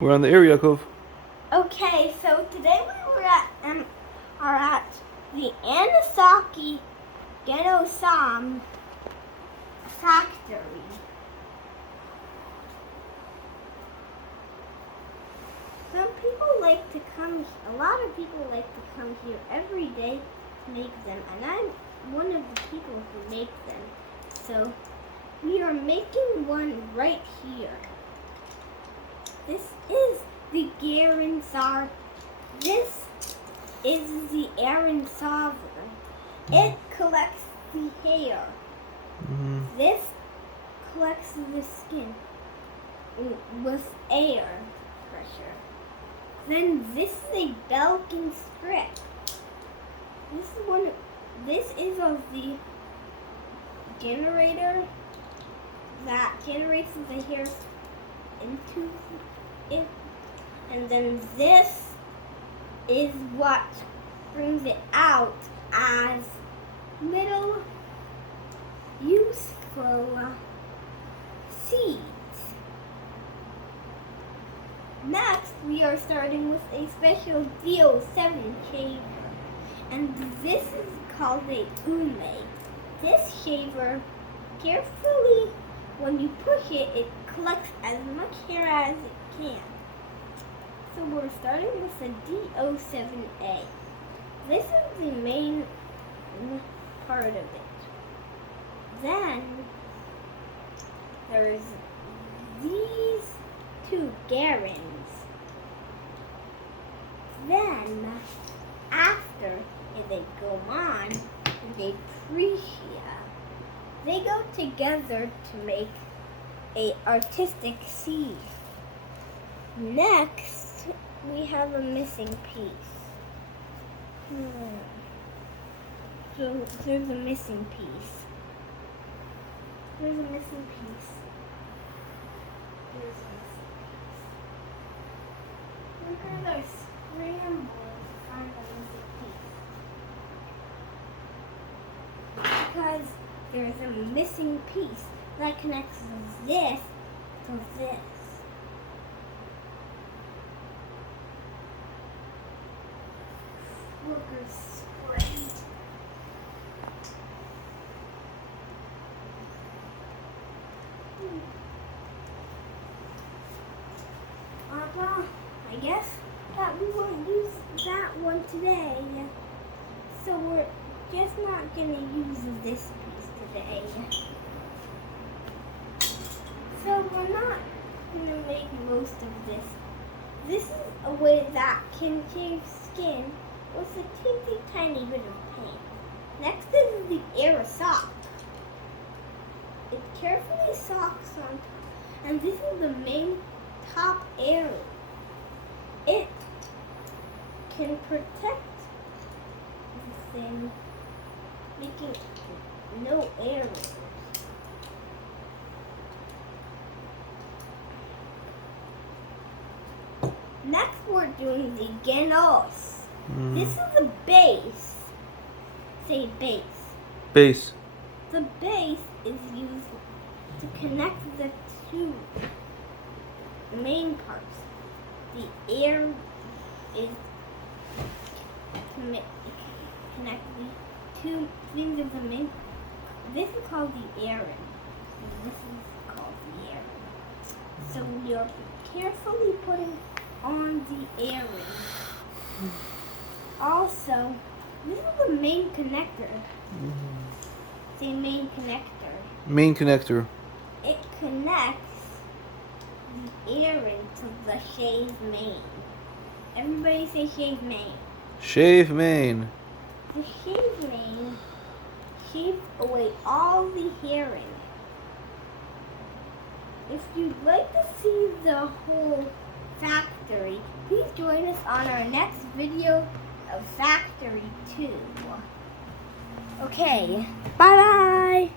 We're on the air, Yàakov. Okay, so today we are at the Anisaki Ghetto Sam factory. A lot of people like to come here every day to make them, and I'm one of the people who make them. So we are making one right here. This is the Garansar. This is the Aaron Solver. It collects the hair. This collects the skin with air pressure. Then this is a Belkin strip. This is of the generator that generates the hair into it, and then this is what brings it out as little useful seeds. Next, we are starting with a special D07 shaver, and this is called a ume. This shaver, carefully, when you push it, it collects as much hair as it can. So we're starting with a D07A. This is the main part of it. Then there's these two Garens. Then after they go on, they Precia. They go together to make a artistic seed. Next, we have a missing piece. So there's a missing piece. There's a missing piece. We're gonna scramble to find a missing piece. Because there's a missing piece that connects this to this. Workers sprayed. Well, I guess that we won't use that one today. So we're just not gonna use this piece today. So we're not gonna make most of this. This is a way that can shave skin with a teeny tiny bit of paint. Next is the air sock. It carefully socks on top, and this is the main top area. It can protect the thing, making no errors. Next, we're doing the genos. This is the base. Say base. Base. The base is used to connect the two main parts. The air is to connect the two things of the main. This is called the airing, and this is called the airing. So we are carefully putting on the airing. Also, this is the main connector. The main connector. Main connector. It connects the airing to the shave mane. Everybody say shave mane. Shave mane. The shave mane shaves away all the hair in it. If you'd like to see the whole factory, please join us on our next video of Factory 2. Okay, bye-bye!